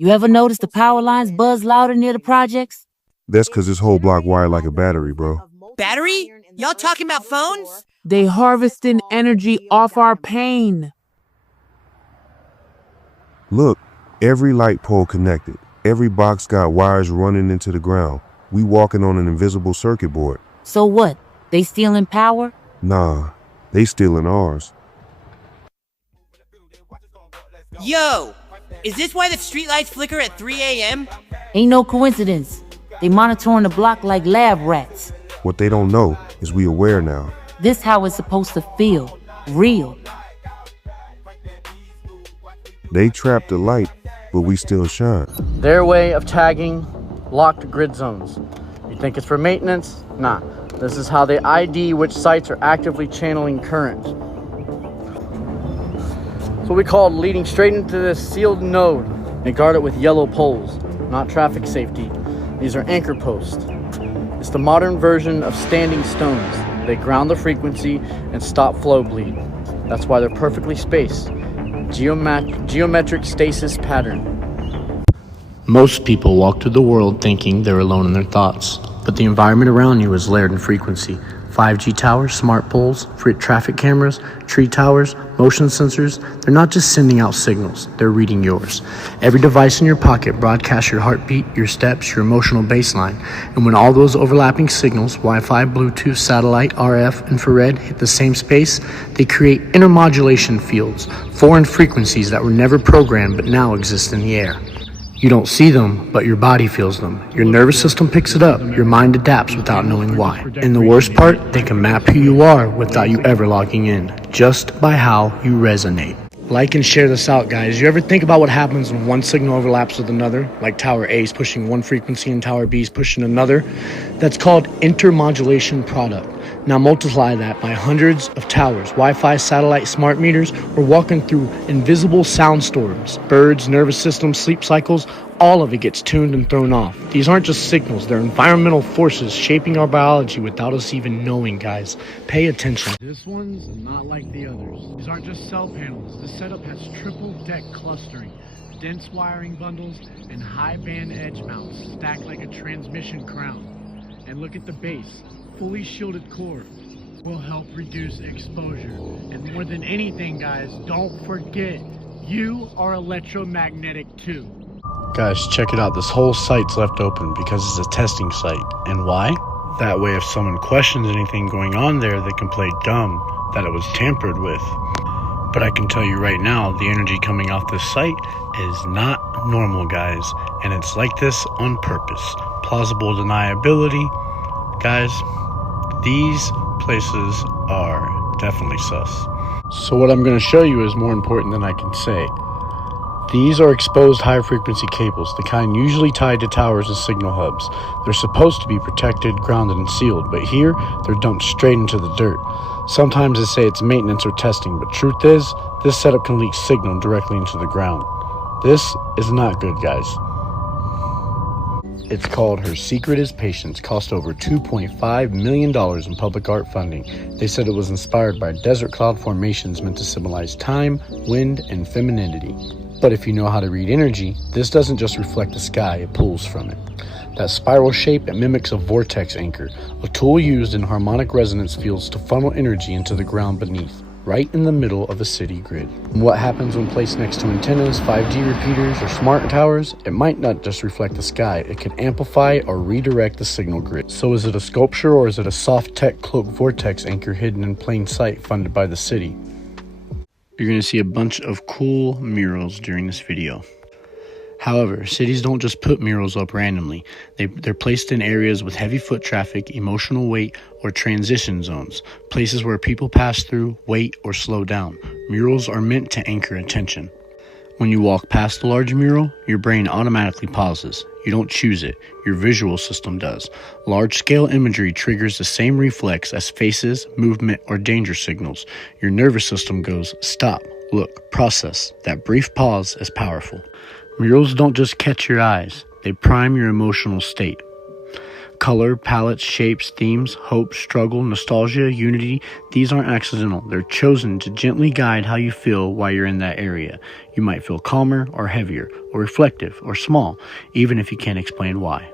You ever notice the power lines buzz louder near the projects? That's because this whole block wired like a battery, bro. Battery? Y'all talking about phones? They harvesting energy off our pain. Look, every light pole connected. Every box got wires running into the ground. We walking on an invisible circuit board. So what? They stealing power? Nah, they stealing ours. Yo! Is this why the streetlights flicker at 3 a.m.? Ain't no coincidence. They monitoring the block like lab rats. What they don't know is we aware now. This how it's supposed to feel. Real. They trapped the light, but we still shine. Their way of tagging locked grid zones. You think it's for maintenance? Nah. This is how they ID which sites are actively channeling current. It's what we call leading straight into this sealed node. They guard it with yellow poles, not traffic safety. These are anchor posts. It's the modern version of standing stones. They ground the frequency and stop flow bleed. That's why they're perfectly spaced. Geometric stasis pattern. Most people walk through the world thinking they're alone in their thoughts, but the environment around you is layered in frequency. 5G towers, smart poles, traffic cameras, tree towers, motion sensors, they're not just sending out signals, they're reading yours. Every device in your pocket broadcasts your heartbeat, your steps, your emotional baseline. And when all those overlapping signals, Wi-Fi, Bluetooth, satellite, RF, infrared, hit the same space, they create intermodulation fields, foreign frequencies that were never programmed but now exist in the air. You don't see them, but your body feels them. Your nervous system picks it up. Your mind adapts without knowing why. And the worst part, they can map who you are without you ever logging in, just by how you resonate. Like and share this out, guys. You ever think about what happens when one signal overlaps with another? Like Tower A is pushing one frequency and Tower B is pushing another? That's called intermodulation product. Now multiply that by hundreds of towers, Wi-Fi, satellite, smart meters. We're walking through invisible sound storms. Birds, nervous systems, sleep cycles, all of it gets tuned and thrown off. These aren't just signals, they're environmental forces shaping our biology without us even knowing, guys. Pay attention. This one's not like the others. These aren't just cell panels. This setup has triple deck clustering, dense wiring bundles, and high band edge mounts stacked like a transmission crown. And look at the base. Fully shielded core will help reduce exposure. And more than anything, guys, don't forget, you are electromagnetic too. Guys, check it out. This whole site's left open because it's a testing site. And why? That way if someone questions anything going on there, they can play dumb that it was tampered with. But I can tell you right now, the energy coming off this site is not normal, guys. And it's like this on purpose. Plausible deniability. Guys, these places are definitely sus. So what I'm going to show you is more important than I can say. These are exposed high-frequency cables, the kind usually tied to towers and signal hubs. They're supposed to be protected, grounded, and sealed, but here, they're dumped straight into the dirt. Sometimes they say it's maintenance or testing, but truth is, this setup can leak signal directly into the ground. This is not good, guys. It's called Her Secret is Patience, cost over $2.5 million in public art funding. They said it was inspired by desert cloud formations meant to symbolize time, wind, and femininity. But if you know how to read energy, this doesn't just reflect the sky, it pulls from it. That spiral shape, it mimics a vortex anchor, a tool used in harmonic resonance fields to funnel energy into the ground beneath, right in the middle of a city grid. And what happens when placed next to antennas, 5G repeaters, or smart towers? It might not just reflect the sky, it can amplify or redirect the signal grid. So is it a sculpture or is it a soft tech cloak vortex anchor hidden in plain sight funded by the city? You're going to see a bunch of cool murals during this video. However, cities don't just put murals up randomly. They're placed in areas with heavy foot traffic, emotional weight, or transition zones, places where people pass through, wait, or slow down. Murals are meant to anchor attention. When you walk past a large mural, your brain automatically pauses. You don't choose it, your visual system does. Large-scale imagery triggers the same reflex as faces, movement, or danger signals. Your nervous system goes, stop, look, process. That brief pause is powerful. Murals don't just catch your eyes, they prime your emotional state. Color, palettes, shapes, themes, hope, struggle, nostalgia, unity, these aren't accidental. They're chosen to gently guide how you feel while you're in that area. You might feel calmer or heavier or reflective or small, even if you can't explain why.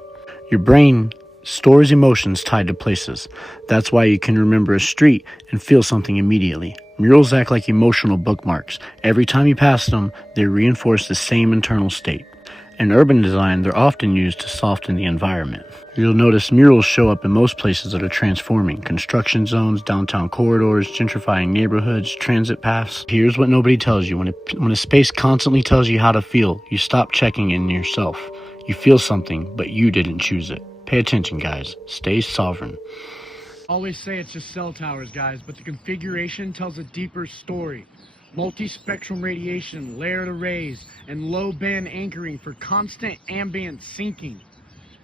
Your brain stores emotions tied to places. That's why you can remember a street and feel something immediately. Murals act like emotional bookmarks. Every time you pass them, they reinforce the same internal state. In urban design, they're often used to soften the environment. You'll notice murals show up in most places that are transforming: construction zones, downtown corridors, gentrifying neighborhoods, transit paths. Here's what nobody tells you. When a space constantly tells you how to feel, you stop checking in yourself. You feel something, but you didn't choose it. Pay attention, guys. Stay sovereign. Always say it's just cell towers, guys, but the configuration tells a deeper story. Multi-spectrum radiation, layered arrays, and low-band anchoring for constant ambient sinking.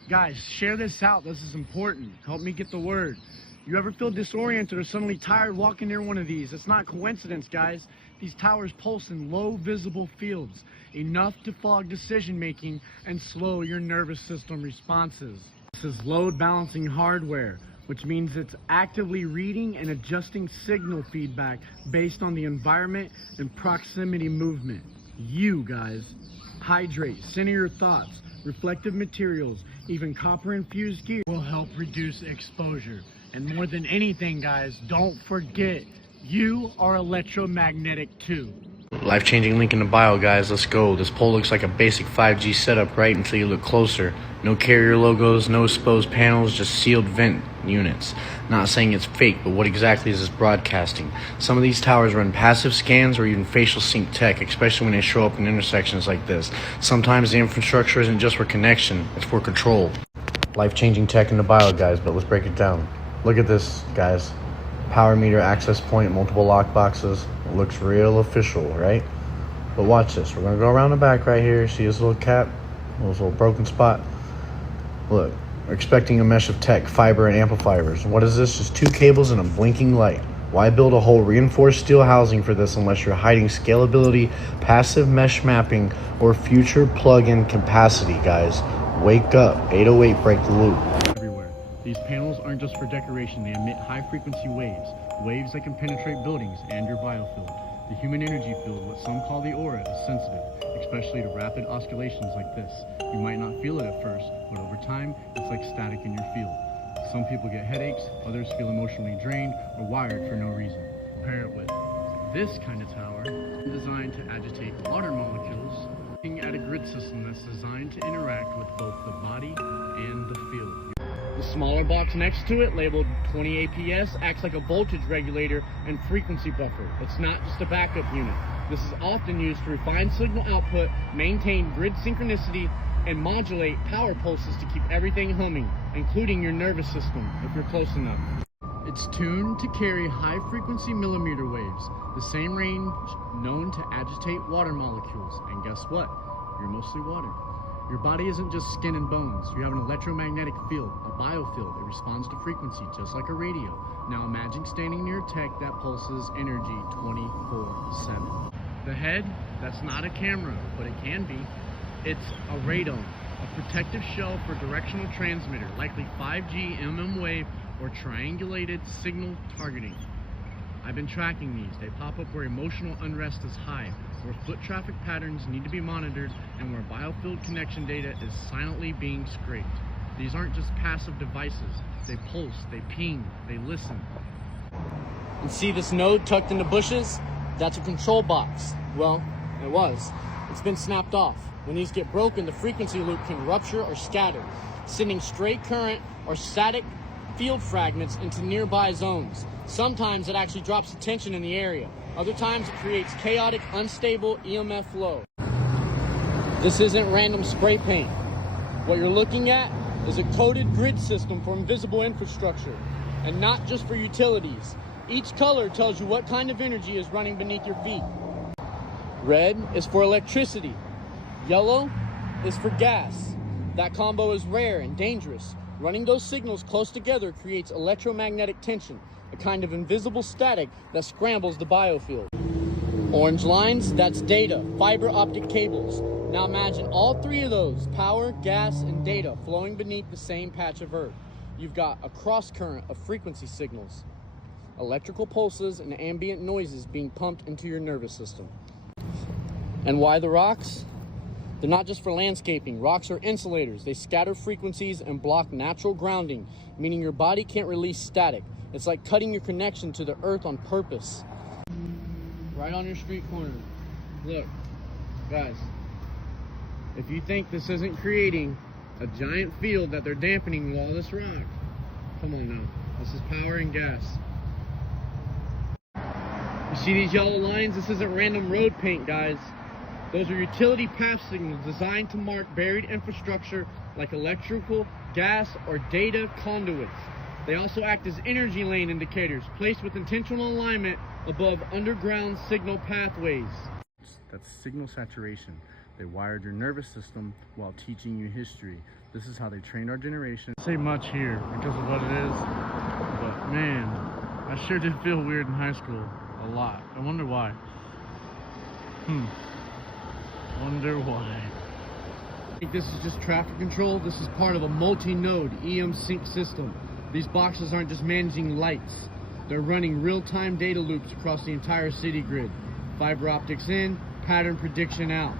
Guys, share this out. This is important. Help me get the word. You ever feel disoriented or suddenly tired walking near one of these? It's not coincidence, guys. These towers pulse in low visible fields, enough to fog decision-making and slow your nervous system responses. This is load balancing hardware, which means it's actively reading and adjusting signal feedback based on the environment and proximity movement. You guys, hydrate, center your thoughts, reflective materials, even copper-infused gear will help reduce exposure. And more than anything, guys, don't forget, you are electromagnetic too. Life-changing link in the bio, guys. Let's go. This pole looks like a basic 5G setup, right, until you look closer. No carrier logos, no exposed panels, just sealed vent units. Not saying it's fake, but what exactly is this broadcasting? Some of these towers run passive scans or even facial sync tech, especially when they show up in intersections like this. Sometimes the infrastructure isn't just for connection, it's for control. Life-changing tech in the bio, guys, but let's break it down. Look at this, guys. Power meter, access point, multiple lock boxes. It looks real official, right? But watch this. We're going to go around the back right here. See this little cap? This little broken spot? Look, we're expecting a mesh of tech, fiber, and amplifiers. What is this? Just two cables and a blinking light. Why build a whole reinforced steel housing for this unless you're hiding scalability, passive mesh mapping, or future plug-in capacity, guys? Wake up. 808 break the loop. These panels aren't just for decoration, they emit high-frequency waves, waves that can penetrate buildings and your biofield. The human energy field, what some call the aura, is sensitive, especially to rapid oscillations like this. You might not feel it at first, but over time, it's like static in your field. Some people get headaches, others feel emotionally drained or wired for no reason. Compare it with this kind of tower, designed to agitate water molecules, looking at a grid system that's designed to interact with both the body and the field. The smaller box next to it, labeled 20 APS, acts like a voltage regulator and frequency buffer. It's not just a backup unit. This is often used to refine signal output, maintain grid synchronicity, and modulate power pulses to keep everything humming, including your nervous system, if you're close enough. It's tuned to carry high-frequency millimeter waves, the same range known to agitate water molecules. And guess what? You're mostly water. Your body isn't just skin and bones. You have an electromagnetic field, a biofield. It responds to frequency, just like a radio. Now imagine standing near tech that pulses energy 24/7. The head, that's not a camera, but it can be. It's a radome, a protective shell for directional transmitter, likely 5G, MM-wave, or triangulated signal targeting. I've been tracking these. They pop up where emotional unrest is high, where foot traffic patterns need to be monitored, and where biofield connection data is silently being scraped. These aren't just passive devices. They pulse, they ping, they listen. And see this node tucked in the bushes? That's a control box. Well, it was. It's been snapped off. When these get broken, the frequency loop can rupture or scatter, sending straight current or static field fragments into nearby zones. Sometimes it actually drops the tension in the area. Other times it creates chaotic, unstable EMF flow. This isn't random spray paint. What you're looking at is a coded grid system for invisible infrastructure, and not just for utilities. Each color tells you what kind of energy is running beneath your feet. Red is for electricity. Yellow is for gas. That combo is rare and dangerous. Running those signals close together creates electromagnetic tension, a kind of invisible static that scrambles the biofield. Orange lines, that's data, fiber optic cables. Now imagine all three of those, power, gas, and data, flowing beneath the same patch of earth. you've got a cross current of frequency signals, electrical pulses and ambient noises being pumped into your nervous system. And why the rocks? They're not just for landscaping. Rocks are insulators. They scatter frequencies and block natural grounding, meaning your body can't release static. It's like cutting your connection to the earth on purpose. Right on your street corner. Look, guys, if you think this isn't creating a giant field that they're dampening with all this rock, come on now. This is power and gas. You see these yellow lines? This isn't random road paint, guys. Those are utility path signals designed to mark buried infrastructure like electrical, gas, or data conduits. They also act as energy lane indicators placed with intentional alignment above underground signal pathways. That's signal saturation. They wired your nervous system while teaching you history. This is how they trained our generation. I say much here because of what it is, but man, I sure did feel weird in high school. A lot. I wonder why. Wonder why. I think this is just traffic control. This is part of a multi-node EM sync system. These boxes aren't just managing lights. They're running real-time data loops across the entire city grid. Fiber optics in, pattern prediction out.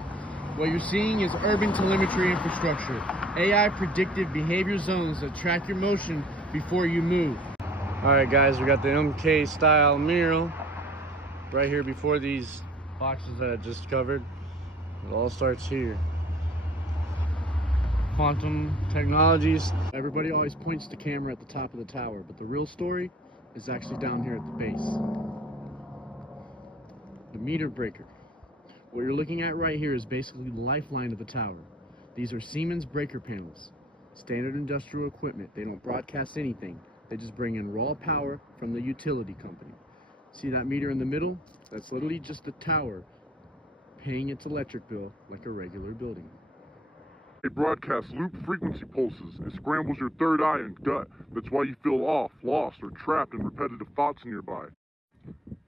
What you're seeing is urban telemetry infrastructure. AI predictive behavior zones that track your motion before you move. Alright guys, we got the MK style mural right here before these boxes that I just covered. It all starts here. Quantum technologies. Everybody always points the camera at the top of the tower, but the real story is actually down here at the base. The meter breaker. What you're looking at right here is basically the lifeline of the tower. These are Siemens breaker panels. Standard industrial equipment. They don't broadcast anything. They just bring in raw power from the utility company. See that meter in the middle? That's literally just the tower paying its electric bill like a regular building. It broadcasts loop frequency pulses. It scrambles your third eye and gut. That's why you feel off, lost, or trapped in repetitive thoughts nearby.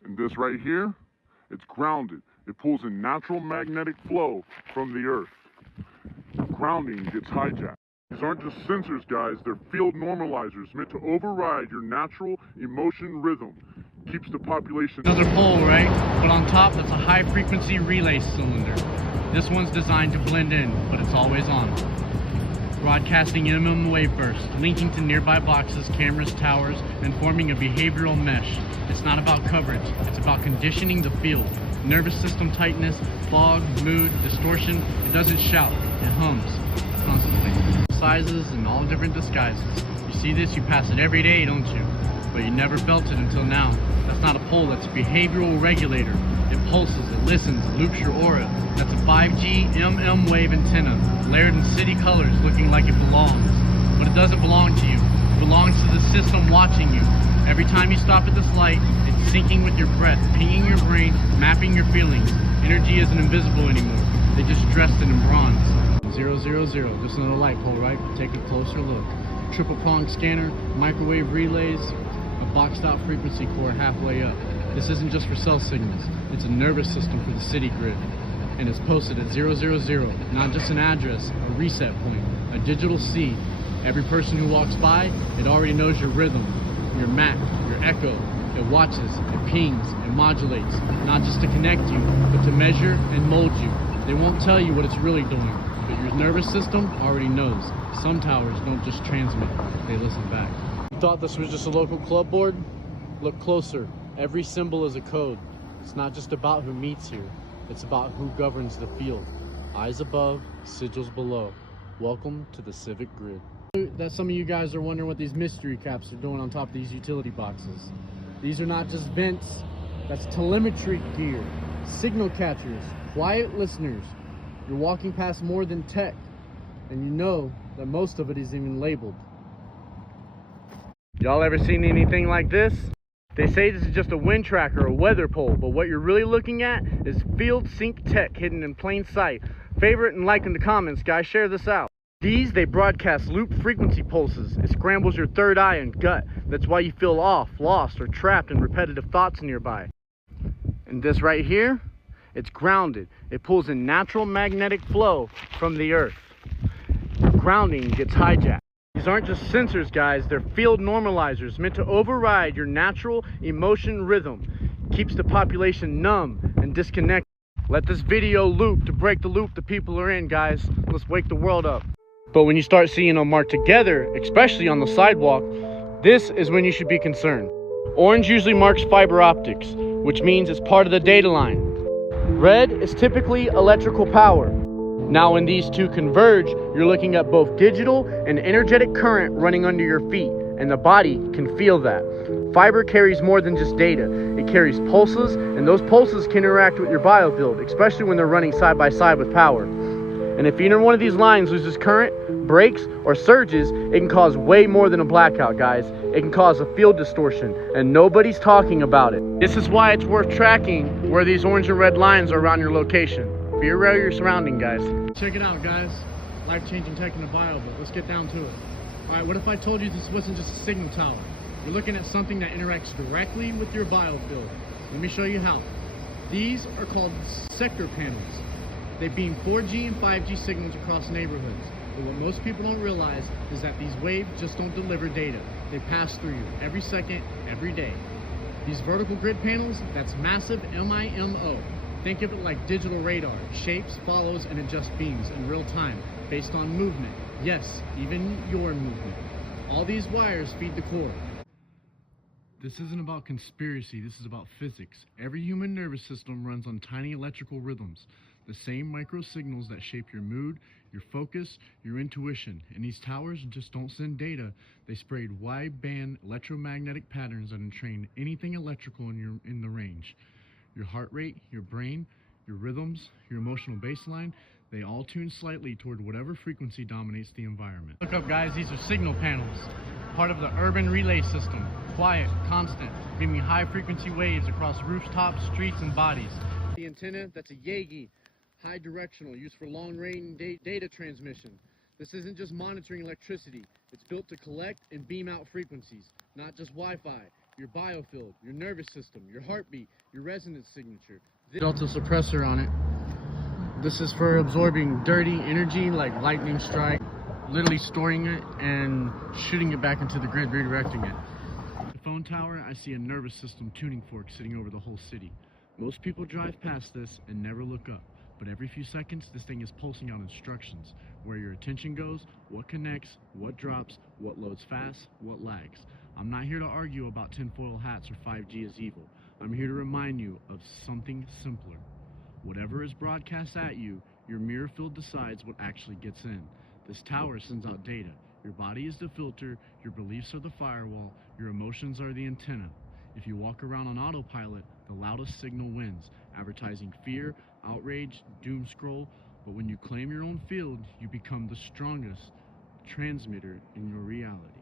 And this right here, it's grounded. It pulls in natural magnetic flow from the earth. Grounding gets hijacked. These aren't just sensors, guys. They're field normalizers meant to override your natural emotion rhythm. Keeps the population... Another pole, right? But on top, that's a high frequency relay cylinder. This one's designed to blend in, but it's always on. Broadcasting MM wave bursts, linking to nearby boxes, cameras, towers, and forming a behavioral mesh. It's not about coverage, it's about conditioning the field. Nervous system tightness, fog, mood, distortion. It doesn't shout, it hums constantly. Sizes and all different disguises. You see this, you pass it every day, don't you? But you never felt it until now. That's not a pole, that's a behavioral regulator. It pulses, it listens, it loops your aura. That's a 5G MM wave antenna, layered in city colors, looking like it belongs. But it doesn't belong to you. It belongs to the system watching you. Every time you stop at this light, it's syncing with your breath, pinging your brain, mapping your feelings. Energy isn't invisible anymore. They just dressed it in bronze. 000, just another light pole, right? Take a closer look. Triple prong scanner, microwave relays, a boxed out frequency core halfway up. This isn't just for cell signals, it's a nervous system for the city grid. And it's posted at 000, not just an address, a reset point, a digital seed. Every person who walks by, it already knows your rhythm, your map, your echo. It watches, it pings, it modulates, not just to connect you, but to measure and mold you. They won't tell you what it's really doing, but your nervous system already knows. Some towers don't just transmit, they listen back. You thought this was just a local club board? Look closer. Every symbol is a code. It's not just about who meets here. It's about who governs the field. Eyes above, sigils below. Welcome to the civic grid. That some of you guys are wondering what these mystery caps are doing on top of these utility boxes. These are not just vents. That's telemetry gear. Signal catchers. Quiet listeners. You're walking past more than tech. And you know that most of it isn't even labeled. Y'all ever seen anything like this? They say this is just a wind tracker or weather pole, but what you're really looking at is field sync tech hidden in plain sight. Favorite and like in the comments, guys. Share this out. They broadcast loop frequency pulses. It scrambles your third eye and gut. That's why you feel off, lost, or trapped in repetitive thoughts nearby. And this right here, it's grounded. It pulls in natural magnetic flow from the earth. Grounding gets hijacked. These These aren't just sensors, guys, they're field normalizers meant to override your natural emotion rhythm. Keeps the population numb and disconnected. Let this video loop to break the loop the people are in, guys. Let's wake the world up. But when you start seeing them marked together, especially on the sidewalk, this is when you should be concerned. Orange usually marks fiber optics, which means it's part of the data line. Red is typically electrical power. Now when these two converge, you're looking at both digital and energetic current running under your feet, and the body can feel that. Fiber carries more than just data. It carries pulses, and those pulses can interact with your biofield, especially when they're running side by side with power. And if either one of these lines loses current, breaks, or surges, it can cause way more than a blackout, guys. It can cause a field distortion, and nobody's talking about it. This is why it's worth tracking where these orange and red lines are around your location. Be aware of your surrounding, guys. Check it out, guys. Life-changing tech in the biofield. Let's get down to it. All right, what if I told you this wasn't just a signal tower? You're looking at something that interacts directly with your biofield. Let me show you how. These are called sector panels. They beam 4G and 5G signals across neighborhoods. But what most people don't realize is that these waves just don't deliver data. They pass through you every second, every day. These vertical grid panels, that's massive MIMO. Think of it like digital radar. Shapes, follows, and adjusts beams in real time based on movement. Yes, even your movement. All these wires feed the core. This isn't about conspiracy, this is about physics. Every human nervous system runs on tiny electrical rhythms. The same micro signals that shape your mood, your focus, your intuition. And these towers just don't send data. They sprayed wide-band electromagnetic patterns that entrain anything electrical in the range. Your heart rate, your brain, your rhythms, your emotional baseline, they all tune slightly toward whatever frequency dominates the environment. Look up, guys, these are signal panels, part of the urban relay system. Quiet, constant, beaming high-frequency waves across rooftops, streets, and bodies. The antenna, that's a Yagi, high directional, used for long-range data transmission. This isn't just monitoring electricity. It's built to collect and beam out frequencies, not just Wi-Fi, your biofield, your nervous system, your heartbeat, your resonance signature. Delta suppressor on it. This is for absorbing dirty energy like lightning strike, literally storing it and shooting it back into the grid, redirecting it. The phone tower, I see a nervous system tuning fork sitting over the whole city. Most people drive past this and never look up. But every few seconds, this thing is pulsing out instructions. Where your attention goes, what connects, what drops, what loads fast, what lags. I'm not here to argue about tinfoil hats or 5G is evil. I'm here to remind you of something simpler. Whatever is broadcast at you, your mirror field decides what actually gets in. This tower sends out data. Your body is the filter, your beliefs are the firewall, your emotions are the antenna. If you walk around on autopilot, the loudest signal wins, advertising fear, outrage, doom scroll. But when you claim your own field, you become the strongest transmitter in your reality.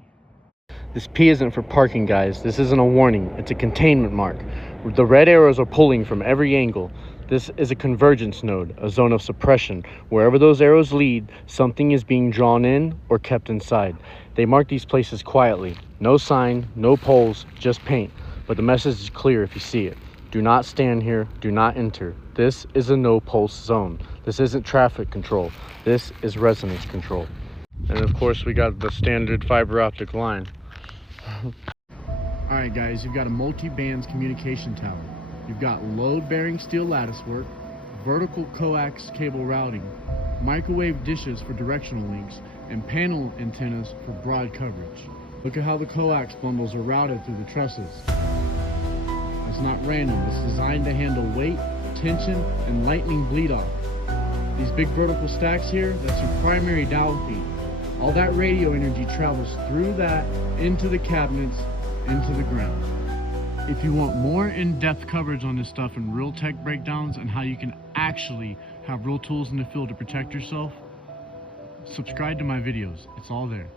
This P isn't for parking, guys. This isn't a warning. It's a containment mark. The red arrows are pulling from every angle. This is a convergence node, a zone of suppression. Wherever those arrows lead, something is being drawn in or kept inside. They mark these places quietly. No sign, no poles, just paint. But the message is clear if you see it. Do not stand here, do not enter. This is a no pulse zone. This isn't traffic control. This is resonance control. And of course we got the standard fiber optic line. Alright guys, you've got a multi-bands communication tower. You've got load-bearing steel lattice work, vertical coax cable routing, microwave dishes for directional links, and panel antennas for broad coverage. Look at how the coax bundles are routed through the trusses. It's not random, it's designed to handle weight, tension, and lightning bleed off. These big vertical stacks here, that's your primary dial feed. All that radio energy travels through that, into the cabinets, into the ground. If you want more in-depth coverage on this stuff and real tech breakdowns and how you can actually have real tools in the field to protect yourself, subscribe to my videos. It's all there.